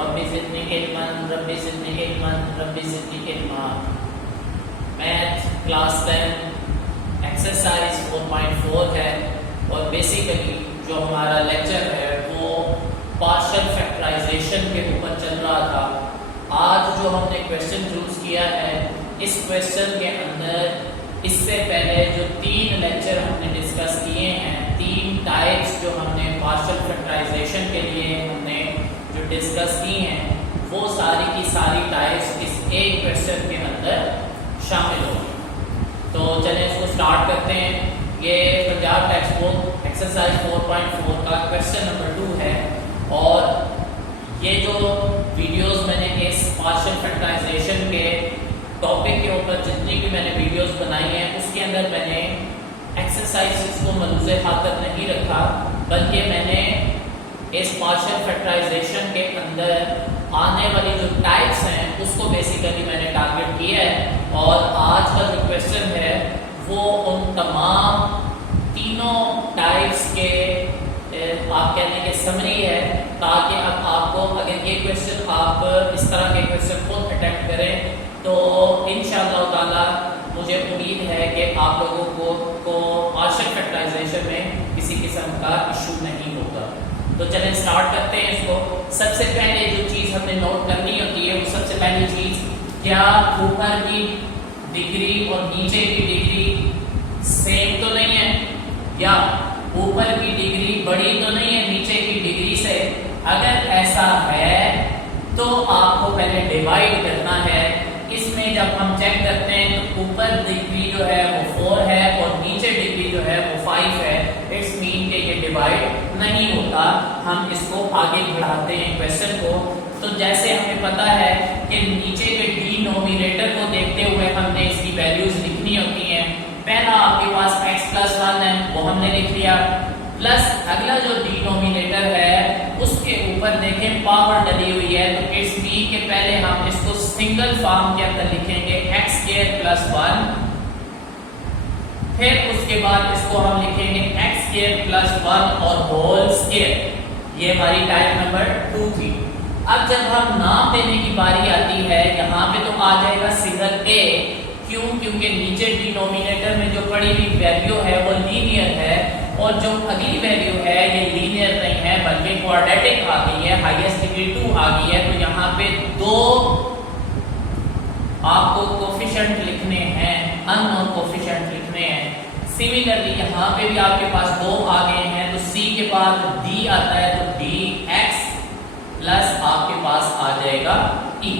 रब्बी ज़िदनी इल्मन, रब्बी ज़िदनी इल्मन, रब्बी ज़िदनी इल्मा। Math class 10 exercise 4.4 है और basically जो हमारा लेक्चर है वो पार्शियल फैक्टराइजेशन के ऊपर चल रहा था। आज जो हमने क्वेश्चन चूज किया है, इस क्वेश्चन के अंदर इससे पहले जो 3 लेक्चर हमने डिस्कस किए हैं, 3 टाइप्स जो हमने पार्शियल फैक्टराइजेशन के लिए हमने जो डिस्कस की हैं, वो सारी की सारी टाइप्स इस एक क्वेश्चन के अंदर शामिल होंगी। तो चलें इसको स्टार्ट करते हैं। ये पंजाब टेक्स्ट बुक एक्सरसाइज 4.4 का क्वेश्चन नंबर 2 है और ये जो वीडियोस मैंने इस पार्शियल फैक्टराइजेशन के टॉपिक के ऊपर जितनी भी मैंने वीडियोस बनाई हैं, उसके अंदर मैंने एक्सरसाइजेस को मलूज़े खातर नहीं रखा, बल्कि मैंने इस पार्शियल फैक्टराइजेशन के अंदर आने वाली जो टाइप्स हैं उसको बेसिकली मैंने टारगेट किया है। और आज का जो क्वेश्चन है वो उन तमाम तीनों टाइप्स के आप कहने के समरी है, ताकि अब आपको अगर ये क्वेश्चन आप इस तरह के क्वेश्चन खुद अटेम्प्ट करें तो इंशाअल्लाह ताला मुझे उम्मीद है कि आप लोगों को पार्शियल फैक्टराइजेशन में किसी किस्म का इशू नहीं होगा। तो चलें स्टार्ट करते हैं इसको। सबसे पहले जो चीज़ हमने नोट करनी होती है वो सबसे पहली चीज़, क्या ऊपर की डिग्री और नीचे की डिग्री सेम तो नहीं है, या ऊपर की डिग्री बड़ी तो नहीं है नीचे की डिग्री से। अगर ऐसा है तो आपको पहले डिवाइड करना है। इसमें जब हम चेक करते हैं तो ऊपर डिग्री जो है वो 4 है और नीचे डिग्री जो है वो 5 है। इट्स मीन कि ये डिवाइड नहीं होता। हम इसको आगे बढ़ाते हैं क्वेश्चन को। तो जैसे हमें पता है कि नीचे के डिनोमिनेटर को देखते हुए हमने इसकी वैल्यूज लिखनी होती हैं। पहला आपके पास x + 1 है, वो हमने लिख लिया, प्लस अगला जो डिनोमिनेटर है उसके ऊपर देखें पावर डली हुई है, तो इट्स मीन के पहले हम इसको सिंगल फॉर्म के अंदर लिखेंगे x² + 1, फिर उसके बाद इसको हम लिखेंगे x² + 1 और होल स्क्वायर। ये हमारी टाइप नंबर 2 थी। अब जब हम नाम देने की बारी आती है, यहाँ पे तो आ जाएगा सिंगल a, क्यों? क्योंकि नीचे डिनोमिनेटर में जो पड़ी हुई वैल्यू है वो लीनियर है और जो अगली वैल्यू है ये लीनियर नहीं है बल्कि क्वाड्रेटिक आ गई है, हाईएस्ट डिग्री 2 आ गई है। तो यहाँ पे 2 आपको कोफिशिएंट लिखने हैं, अननोन कोफिशिएंट लिखने हैं। सिमिलरली यहाँ पे भी आपके पास 2 आ गए हैं, तो c के बाद d आता है तो dx प्लस आपके पास आ जाएगा e।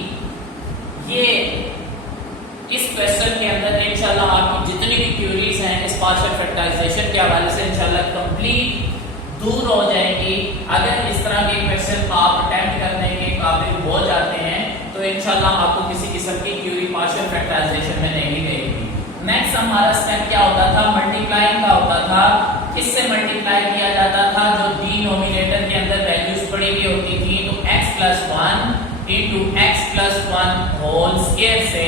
ये इस क्वेश्चन के अंदर इंशाल्लाह आपकी जितनी भी क्वेरीज हैं इस पार्शियल फैक्टराइजेशन के हवाले से इंशाल्लाह कंप्लीट दूर हो जाएंगी। अगर इस तरह के क्वेश्चन आप अटेम्प्ट करने के काबिल हो जाते हैं तो इंशाल्लाह आपको किसी किस्म की क्वेरी पार्शियल फैक्टराइजेशन में नहीं मिलेगी। नेक्स्ट हमारा स्टेप क्या होता था? मल्टीप्लाइंग का होता था। किससे मल्टीप्लाई किया जाता था? जो डिनोमिनेटर के अंदर वैल्यूज पड़ी हुई होती थी, तो x + 1 * x + 1 होल स्क्वायर से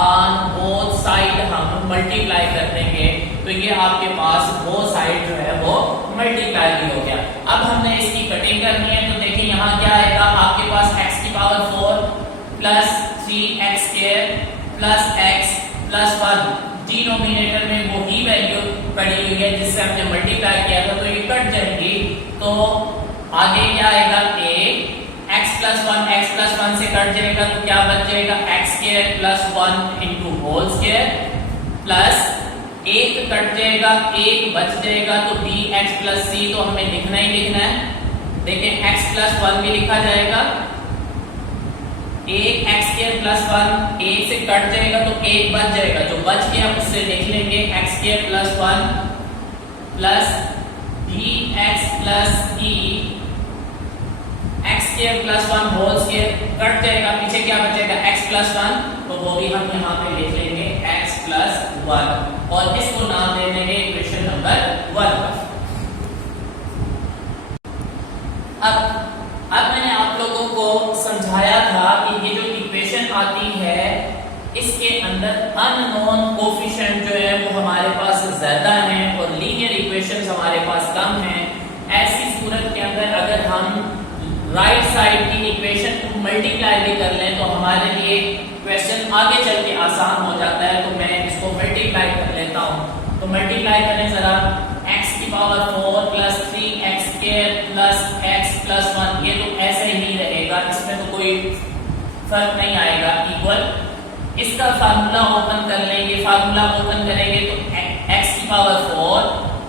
ऑन बोथ साइड हम मल्टीप्लाई कर देंगे, तो ये आपके पास बोथ साइड जो है वो मल्टीप्लाई भी हो गया। अब हमने इसकी कटिंग करनी है, तो देखिए यहाँ क्या आएगा आपके पास x⁴ + 3x² + x + 1। डिनोमिनेटर में वो ही वैल्यू पड़ी हुई है जिससे हमने मल्टीप्लाई किया था, तो ये कट जाएंगी। तो आगे क्या आएगा? a x + 1 से कट जाएगा तो क्या बच जाएगा? x² + 1 * whole square plus 1 cut जाएगा, 1 बच जाएगा तो bx + c, तो हमें लिखना ही लिखना है। देखिए x + 1 भी लिखा जाएगा, 1 x² + 1 1 से कट जाएगा तो 1 बच जाएगा, जो बच गया उससे लिख लेंगे x² + 1 plus bx + e x² + 1 whole square cut जाएगा, पीछे क्या बचेगा? x + 1, तो वो भी हम यहाँ पे लिख लेंगे x + 1 और इसको नाम दे देंगे इक्वेशन नंबर 1। अब मैंने आप लोगों को समझाया था कि ये जो इक्वेशन आती है इसके अंदर अननोन कोफिशिएंट जो है वो हमारे पास ज्यादा हैं और लीनियर इक्वेशंस हमारे पास कम हैं। ऐसी सूरत के अंदर अगर हम राइट साइड की इक्वेशन को मल्टीप्लाई भी कर लें तो हमारे लिए क्वेश्चन आगे चल के आसान हो जाता है। तो मैं इसको मल्टीप्लाई कर लेता हूं। तो मल्टीप्लाई करें जरा, x की power 4 plus 3x square plus x plus 1, ये तो ऐसे ही रहेगा, इसमें तो कोई फर्क नहीं आएगा, इक्वल। इसका फार्मूला ओपन कर लेंगे, फार्मूला ओपन करेंगे तो x की power 4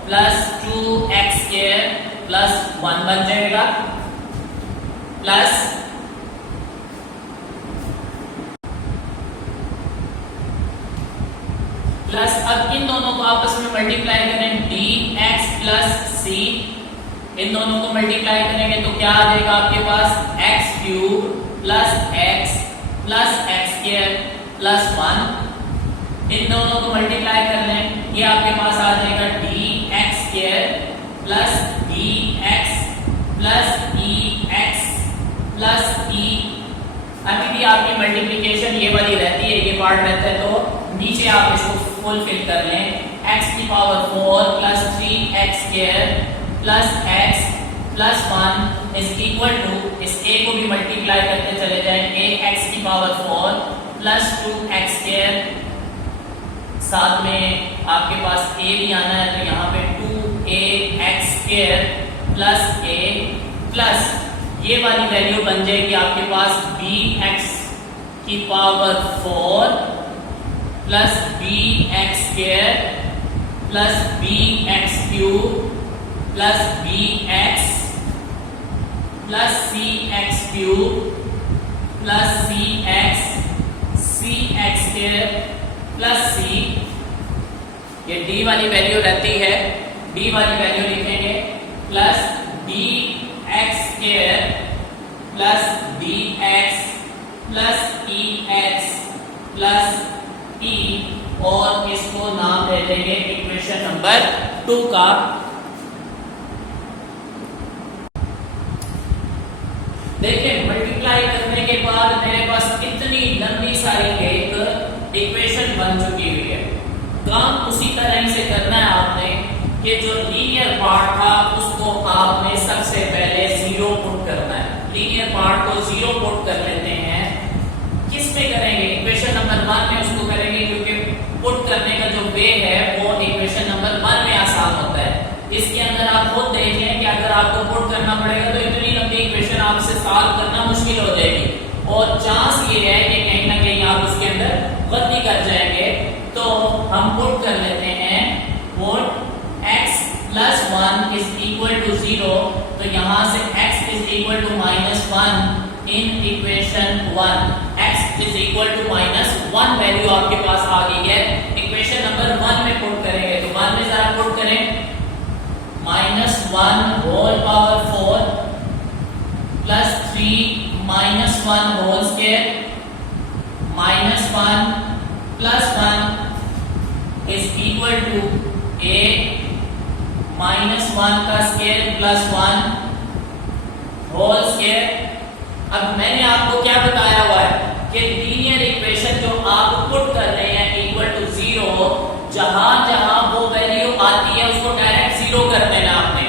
plus 2x square plus 1 बन जाएगा, प्लस अब इन दोनों को आपस में मल्टीप्लाई करें, dx प्लस c, इन दोनों को मल्टीप्लाई करेंगे तो क्या आ जाएगा आपके पास, x cube plus x square plus 1, इन दोनों को मल्टीप्लाई कर लें, ये आपके पास आ जाएगा dx square plus dx plus ex plus e। अभी भी आपकी मल्टीप्लिकेशन ये वाली रहती है, ये पार्ट रहता है, तो नीचे आप इसको फुलफिल कर लें, x की power 4 plus 3x square plus x plus 1 is equal to, इस a को भी मल्टीप्लाई करते चले जाएं, ax की पावर 4 प्लस 2x स्क्वायर, साथ में आपके पास a भी आना है तो यहाँ पे 2ax square plus a plus ये वाली वैल्यू बन जाएगी आपके पास bx की power 4 plus bx square plus bx cube plus bx plus cx cube plus cx square plus c, ये d वाली वैल्यू रहती है, d वाली वैल्यू लिखेंगे plus dx square plus dx plus ex plus e, और इसको नाम दे देंगे इक्वेशन नंबर 2 का। देखिए मल्टीप्लाई करने के बाद मेरे पास कितनी लंबी सारी एक इक्वेशन बन चुकी हुई है। काम उसी तरह से करना है आपने कि जो लीनियर पार्ट था उसको आपने सबसे पहले जीरो पुट करना है। लीनियर पार्ट को जीरो पुट कर लेते हैं। किस में करेंगे, इक्वेशन नंबर 1 में उसको करेंगे, क्योंकि पुट करने का जो वे है वो इक्वेशन नंबर 1 में आसान होता है। इसके अंदर आप खुद देखें कि अगर आपको पुट करना पड़ेगा तो इतनी लंबी इक्वेशन आपसे सॉल्व करना मुश्किल हो जाएगी, और चांस ये है कि कहीं ना कहीं आप उसके अंदर गलती कर जाएंगे। तो हम पुट कर लेते हैं, put x plus 1 is equal to 0, तो यहां से x is equal to -1 in equation 1, x is equal to -1 value आपके पास आ गई है। इक्वेशन नंबर 1 में पुट करेंगे तो 1 में जरा पुट करें, -1 whole power 4 plus 3 -1 whole square -1 plus 1 is equal to a -1 का स्क्वायर प्लस 1 होल स्क्वायर। अब मैंने आपको क्या बताया हुआ है कि लीनियर इक्वेशन जो आप पुट कर रहे हैं इक्वल टू 0, जहां जहां वो वैल्यू आती है उसको डायरेक्ट 0 कर देना आपने।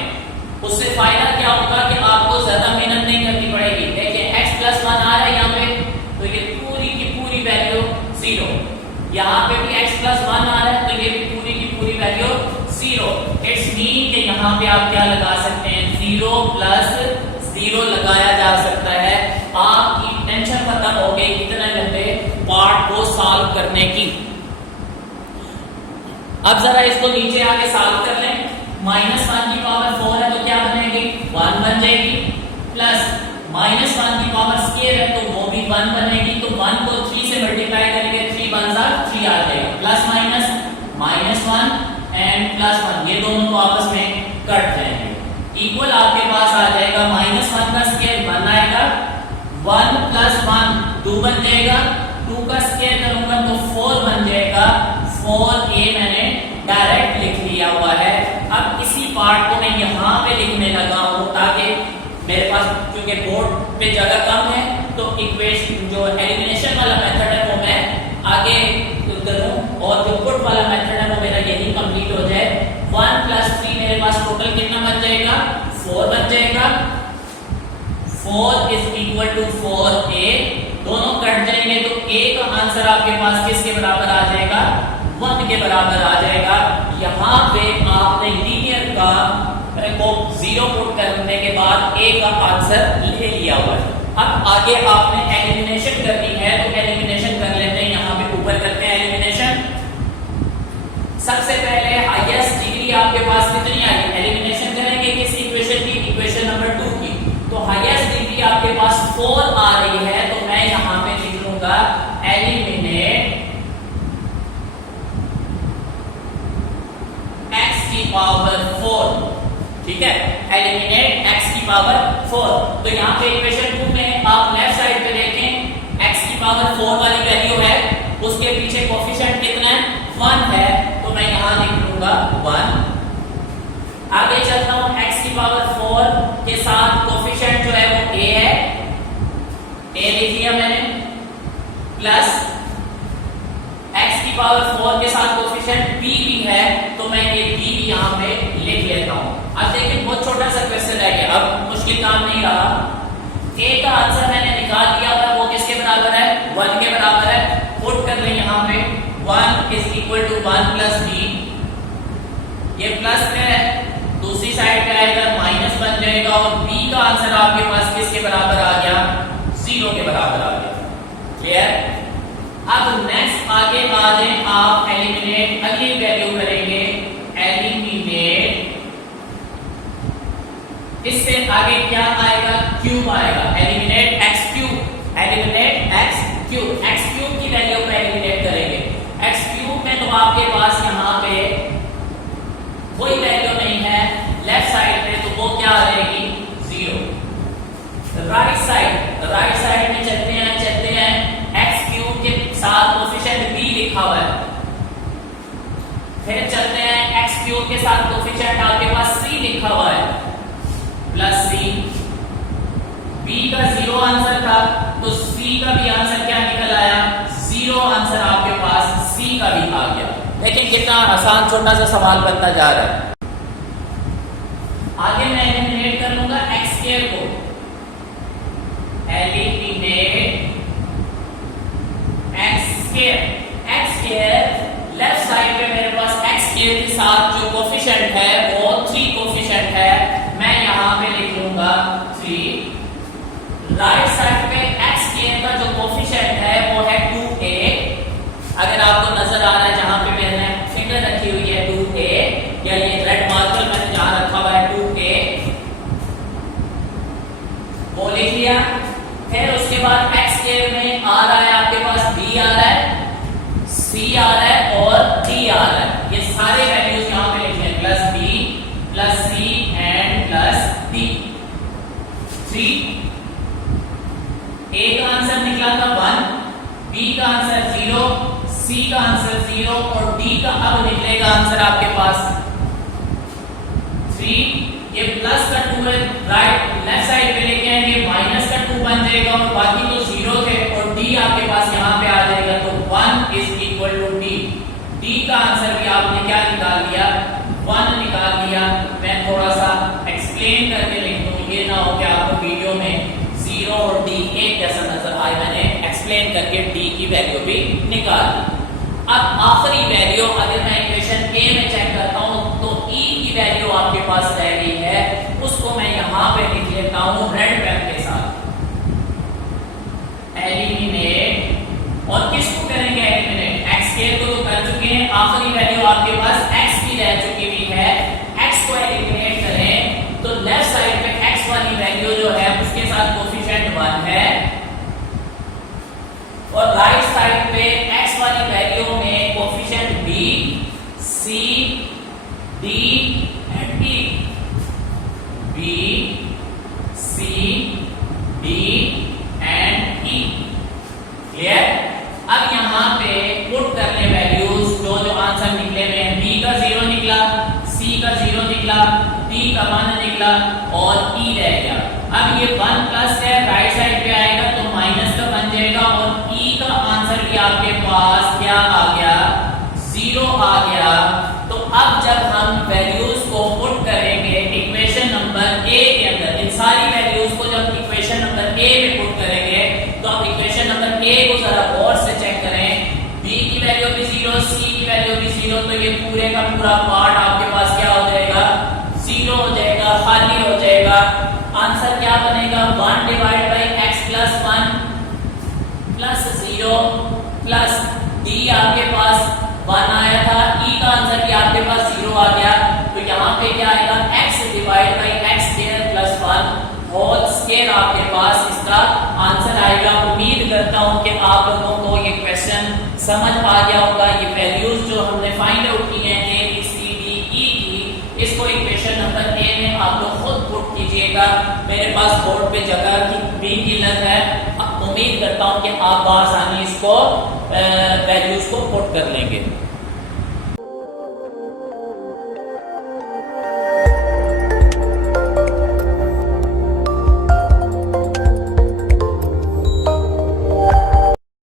उससे फायदा क्या होगा कि आपको ज्यादा मेहनत नहीं करनी पड़ेगी। देखिए x प्लस 1 आ रहा है यहाँ पे, तो ये पूरी की पूरी वैल्यू 0, यहाँ पे भी x प्लस 1 आ रहा है तो ये भी पूरी की पूरी वैल्यू 0। इट्स मीन कि यहाँ पे आप क्या लगा सकते हैं, 0 प्लस 0 लगाया जा सकता है। आपकी टेंशन खत्म हो गई इतने लंबे पार्ट को सॉल्व करने की। अब जरा इसको नीचे आके सॉल्व कर लें। -1 की पावर 4 है तो क्या बनेगी, 1 बन जाएगी, प्लस -1 की पावर स्क्वायर है तो वो भी 1 बनेगी, तो 1 को 3 से मल्टीप्लाई करेंगे, 3 1 3 आ जाएगा, प्लस माइनस -1 एंड प्लस 1, ये दोनों तो आपस में कट जाएंगे। इक्वल आपके पास आ जाएगा -1 का स्क्वायर 1 आएगा, 1 प्लस 1 2 बन जाएगा, 2 का स्क्वायर करूंगा तो 4 बन जाएगा, 4a मैंने डायरेक्ट लिख लिया हुआ है। अब इसी पार्ट को मैं यहाँ पे लिखने लगा हूँ ताकि मेरे पास, क्योंकि बोर्ड पे जगह कम है तो इक्वेशन जो एलिमिनेशन वाला मेथड है वो मैं आगे करूँ और जो पुट वाला मेथड है वो मेरा यही कंप्लीट हो जाए। 1 प्लस 3 मेरे पास टोटल कितना बन जाएगा, 4 बन जाएगा, 4 4 इज इक्वल टू 4a, दोनों कट जाएंगे तो a का आंसर आपके पास किसके बराबर आ जाएगा, 1 के बराबर आ जाएगा। यहाँ पे आपने लीनियर का को 0 पुट करने के बाद a का आंसर ले लिया हुआ है। अब आगे आपने एलिमिनेशन करनी है, तो एलिमिनेशन कर लेते हैं। यहाँ पे ऊपर करते हैं एलिमिनेशन। सबसे पहले हाईएस्ट डिग्री आपके पास कितनी आई, एलिमिनेशन करेंगे किस इक्वेशन की, इक्वेशन नंबर 2 की। तो हाईएस्ट डिग्री आपके पास 4 आ रही है, तो मैं यहाँ पे लिख लूंगा एलिमिनेट x की पावर 4, ठीक है, एलिमिनेट x की पावर 4। तो यहाँ पे इक्वेशन 2 में आप लेफ्ट साइड पे देखें x की पावर 4 वाली वैल्यू है, उसके पीछे कोफिशिएंट कितना है, 1 है, तो मैं यहाँ लिख लूंगा 1। आगे चलता हूँ, x की पावर 4 के साथ कोफिशिएंट जो है वो a है, a लिख लिया मैंने, प्लस x की पावर 4 के साथ कोफिशिएंट b भी है, तो मैं ये b भी यहाँ पे लिख लेता हूँ। अब देखिए बहुत छोटा सा क्वेश्चन रह गया, अब मुश्किल काम नहीं रहा। a का आंसर मैंने निकाल दिया था, वो किसके बराबर है, 1 के बराबर है। पुट कर लें यहाँ पे 1 is equal to 1 plus b, ये प्लस में है, दूसरी साइड पे आएगा माइनस बन जाएगा, और b का आंसर आपके पास किसके बराबर आ गया, 0 के बराबर आ गया। क्लियर। अब नेक्स्ट आगे आ जाए आप, एलिमिनेट अगली वैल्यू करेंगे, एलिमिनेट, इससे आगे क्या आएगा, क्यूब आएगा, eliminate x cube, eliminate x cube, x cube की वैल्यू को एलिमिनेट करेंगे। x क्यूब में तो आपके पास यहाँ पे कोई वैल्यू नहीं है लेफ्ट साइड पे, तो वो क्या आ जाएगी, 0। राइट साइड में चलते हैं x क्यूब के साथ कोफिशिएंट b लिखा हुआ है, फिर चलते हैं x क्यूब के साथ कोफिशिएंट आपके पास c लिखा हुआ है, प्लस c, b का 0 आंसर था, तो c का भी आंसर क्या निकल आया, 0 आंसर आपके पास c का भी आ गया। लेकिन कितना आसान छोटा सा सवाल बनता जा रहा है। आगे मैं एलिमिनेट कर लूंगा x स्क्वायर को, eliminate x square, left side पे मेरे पास x स्क्वायर के साथ जो कोफिशिएंट है वो 3 कोफिशिएंट है, मैं यहां पे लिख लूंगा 3। राइट साइड पे x स्क्वायर का जो कोफिशिएंट है वो है 2a, अगर आपको नजर आ रहा है जहां पे मैंने फिंगर रखी हुई है 2a, या ये रेड मार्कर मैंने जहां रखा हुआ है 2a, वो लिख लिया। फिर उसके बाद x स्क्वायर में आ रहा है आपके पास b आ रहा है, c आ रहा है और d आ रहा है, ये सारे वैल्यूज यहां पे लिखे हैं, plus b plus c and plus d। 3, a का आंसर निकला था 1, b का आंसर 0, c का आंसर 0 और d का अब निकलेगा आंसर आपके पास 3। ये प्लस का 2 है, लेफ्ट साइड पे लेके आएंगे माइनस का 2 बन जाएगा, और बाकी तो 0 थे, और d आपके पास यहाँ पे आ जाएगा, तो 1 is equal to d। d का आंसर भी आपने क्या निकाल लिया, 1 निकाल लिया। मैं थोड़ा सा एक्सप्लेन करके लिख दूं, ये ना हो कि आपको वीडियो में 0 और d एक जैसा नजर आए, मैंने एक्सप्लेन करके d की वैल्यू भी निकाल ली। अब आखिरी वैल्यू अगर मैं इक्वेशन a में चेक करता हूं तो e की वैल्यू आपके पास रह गई है, उसको मैं यहां पे लिख लेता हूं रेड पेन के साथ, एलिमिनेट, और किसको करेंगे एलिमिनेट, x स्क्वायर को तो कर चुके हैं, आखिरी वैल्यू आपके पास x की रह चुकी हुई है, x को एलिमिनेट करें तो लेफ्ट साइड पे x वाली वैल्यू जो है उसके साथ कोफिशिएंट 1 है, और राइट साइड पे x वाली वैल्यू में coefficient b, c, d and e, b, c, d and e। Clear. अब यहाँ पे पुट करने वैल्यूज जो जो आंसर निकले हुए हैं, b का 0 निकला, c का 0 निकला, d का 1 निकला और e रह गया। अब ये 1 प्लस है, राइट साइड पे आएगा तो माइनस का बन जाएगा, और e का आंसर भी आपके पास क्या आ गया, 0 आ गया। तो अब जब हम वैल्यूज को पुट करेंगे इक्वेशन नंबर a के अंदर, इन सारी वैल्यूज को जब इक्वेशन का पूरा पार्ट आपके पास क्या हो जाएगा, जीरो हो जाएगा, खाली हो जाएगा। आंसर क्या बनेगा, 1 divide by x plus 1 plus 0 plus D आपके पास 1 आया था, ई का आंसर भी आपके पास 0 आ गया, तो यहाँ पे क्या आएगा, x divide by x square plus 1 whole square आपके पास इसका आंसर आएगा। उम्मीद करता हूँ कि आप लोगों को ये क्वेश्चन समझ आ गया होगा। ये वैल्यूज जो हमने फाइंड आउट की हैं A B C D E की, इसको इक्वेशन नंबर ए में आप लोग खुद पुट कीजिएगा। मेरे पास बोर्ड पे जगह की भी किल्लत है, उम्मीद करता हूँ कि आप आसानी इसको वैल्यूज को पुट कर लेंगे।